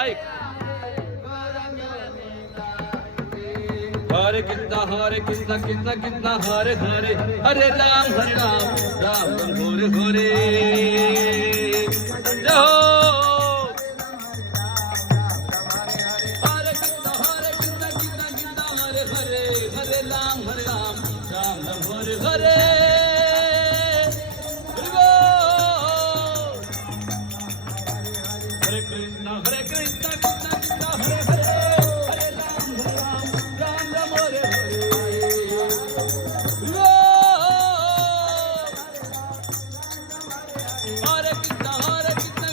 ऐक हरे कृष्णा कृष्णा कृष्णा हरे हरे हरे राम राम राम हरे हरे जय हो हरे कृष्णा कृष्णा कृष्णा हरे हरे हरे राम राम राम हरे हरे हरे कृष्णा कृष्णा कृष्णा हरे हरे हरे राम राम राम हरे हरे हरे कृष्णा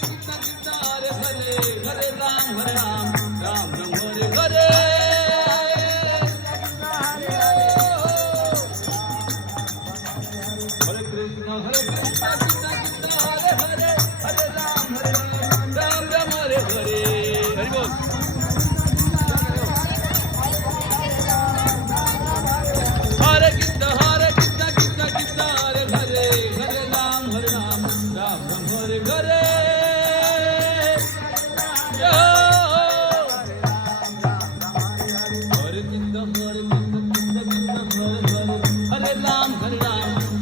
कृष्णा हरे हरे हरे राम राम राम हरे हरे हरे कृष्णा कृष्णा कृष्णा हरे हरे हरे राम राम राम हरे हरे हरि बोल हरे कृष्णा कृष्णा कृष्णा हरे हरे हरे राम राम राम हरे हरे जय हो हरे कृष्णा कृष्णा कृष्णा हरे हरे हरे राम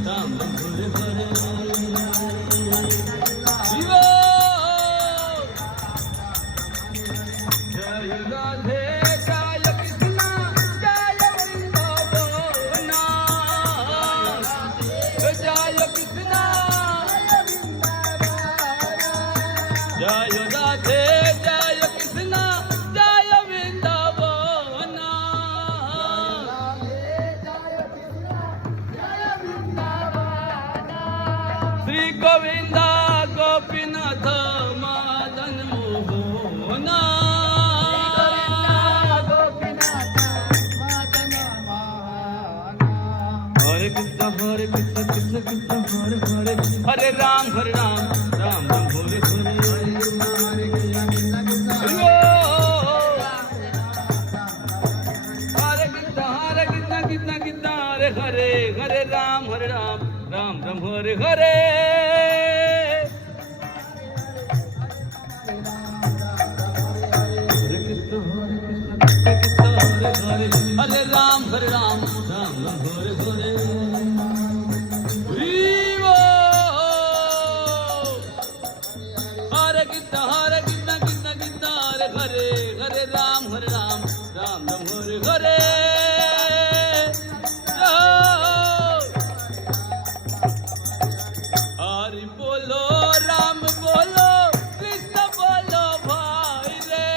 राम हरे हरे शिवो जय राधे जय कृष्णा जय वृंदावन जय कृष्णा जय राधे जय कृष्णा जय वृंदावन श्री गोविंदा गोपीनाथ मदन मोहन हरे कृष्णा कृष्णा कृष्णा हरे हरे हरे राम राम राम हरे हरे हरे कृष्णा कृष्णा कृष्णा हरे हरे हरे राम राम राम हरे हरे हरे कृष्णा कृष्णा हरे हरे हरे राम राम हरे हरे हरे कृष्णा कृष्णा कृष्णा हरे हरे हरे राम राम हरे हरे हरि बोलो राम बोलो कृष्ण बोलो भाई रे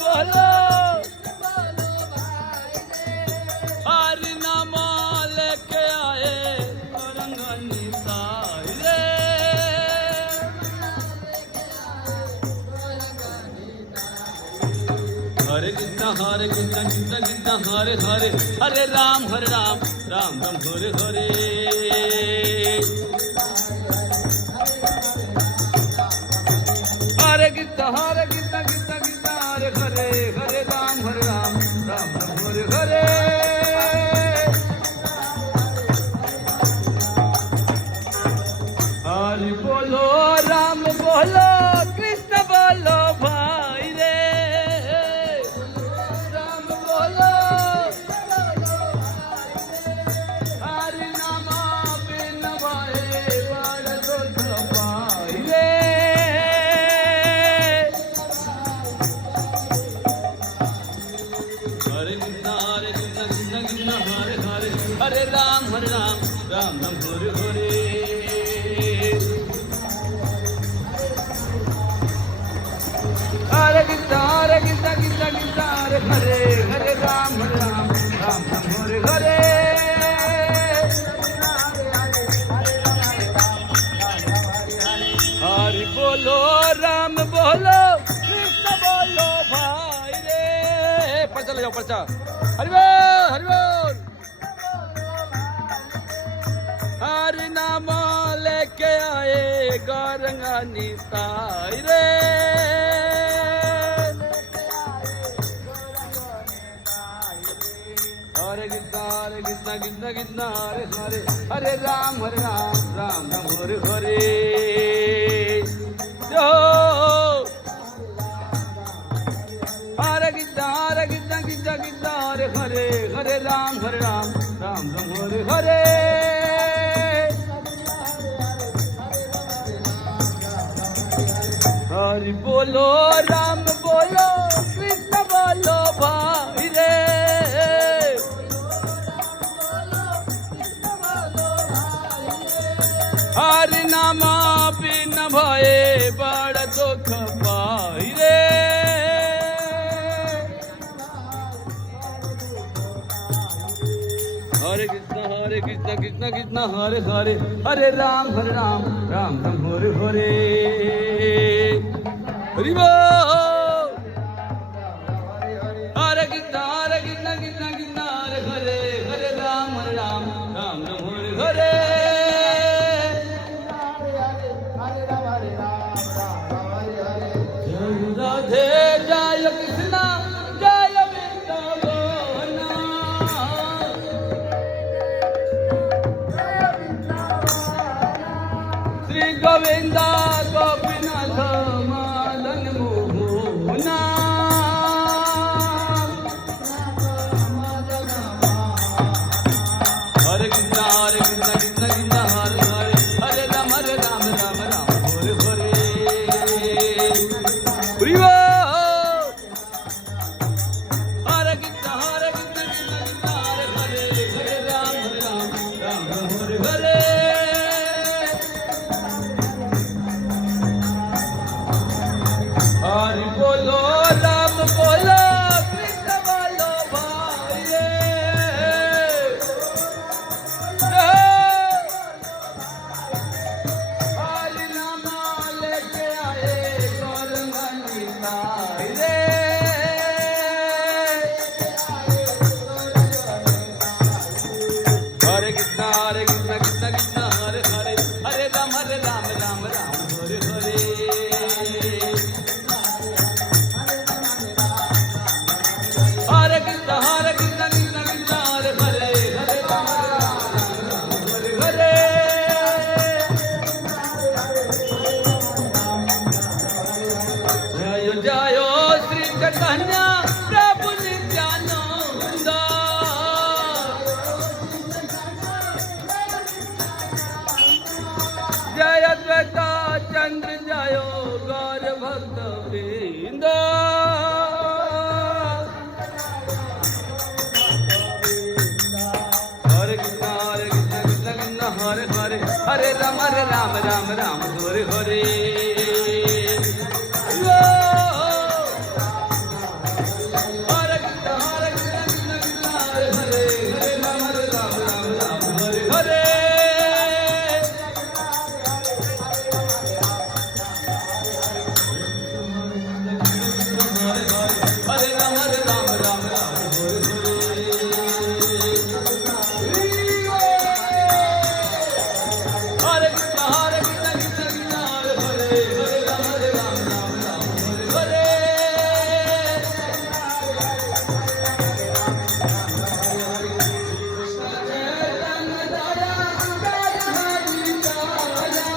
बोलो हरि नाम लेके आए रंगनी साई रे हरे कृष्णा कृष्णा कृष्णा हरे हरे हरे राम राम हरे हरे हरे कृष्णा कृष्णा कृष्णा हरे हरे हरे राम राम हरे हरे हरि बोलो राम बोलो कृष्ण बोलो भाई रे राम बोलो हरि नाम बिन भाई बड़ दुख पाई रे हरे कृष्णा कृष्णा कृष्णा हरे हरे हरे राम राम हरे हरे हरे कृष्णा कृष्णा कृष्णा हरे हरे हरे राम राम हरे हरे हरि बोलो राम बोलो कृष्ण बोलो भाई रे पर्चा ले जाओ पर्चा हरि बोल हरि नाम लेके आए गौरंगानी साई रे हरे कृष्णा कृष्णा कृष्णा हरे हरे हरे राम राम हरे हरे जय हो राम हरे राम राम राम हरे हरे हरि बोलो राम बोलो कृष्ण बोलो भाई रे हरि नामा बिन भये बड़ दुख पाई रे हरे कृष्ण कृष्ण कृष्ण हरे हरे हरे राम राम राम हरे हरे हरि बोल हरे कृष्ण कृष्ण कृष्ण हरे हरे हरे राम राम राम हरे हरे राधे जय कृष्ण जय वृंदावन श्री गोविंदा गोपीनाथ मदन मोहना हरे कृष्ण कृष्ण कृष्ण हरे हरे हरे राम राम राम हरे हरे हरि बोल हरे कृष्ण कृष्ण कृष्ण हरे हरे हरे राम राम हरे हरे हरि बोलो राम बोलो कृष्ण बोलो भाई रे हरि नाम लेके आए गौरंगी ताई रे हरे कृष्ण कृष्ण कृष्ण हरे हरे हरे राम राम हरे हरे हरे कृष्ण कृष्ण कृष्ण हरे हरे हरे राम हरे हरे जय जय श्री चैतन्य प्रभु नित्यानंद जय द्वैता चंद्र जय गौर भक्त वृंद हरे कृष्ण कृष्ण कृष्ण हरे हरे हरे राम राम हरे हरे हरे कृष्ण कृष्ण कृष्ण हरे हरे हरे राम हरे हरे हरे राम हरे हरे हरे कृष्ण कृष्ण हरे हरे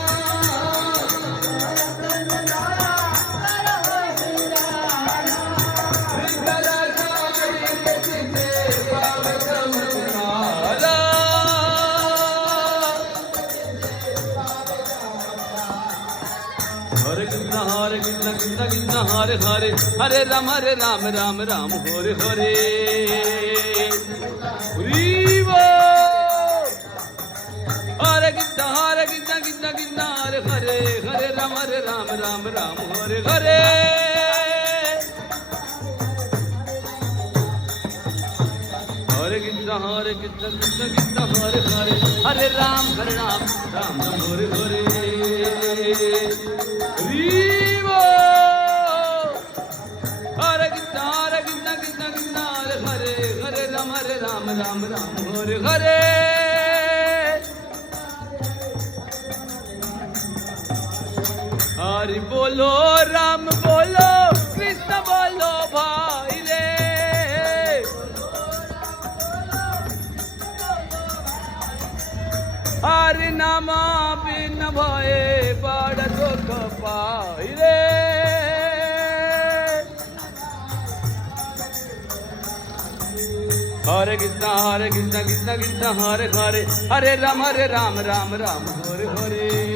हरे राम हरे कृष्ण कृष्ण हरे हरे हरे राम राम हरे हरे हरि बोल हरे कृष्ण कृष्ण कृष्ण हरे हरे हरे राम हरे हरे हरे कृष्ण कृष्ण कृष्ण हरे हरे हरे राम राम हरे हरे हरि बोल हरे कृष्ण कृष्ण कृष्ण हरे हरे हरे राम हरे हरे हरि बोलो राम बोलो कृष्ण बोलो भाई रे हरि नामा बिन भये बड़ दुख पाई रे कृष्ण कृष्ण कृष्ण हरे हरे, हरे राम राम राम हरे हरे।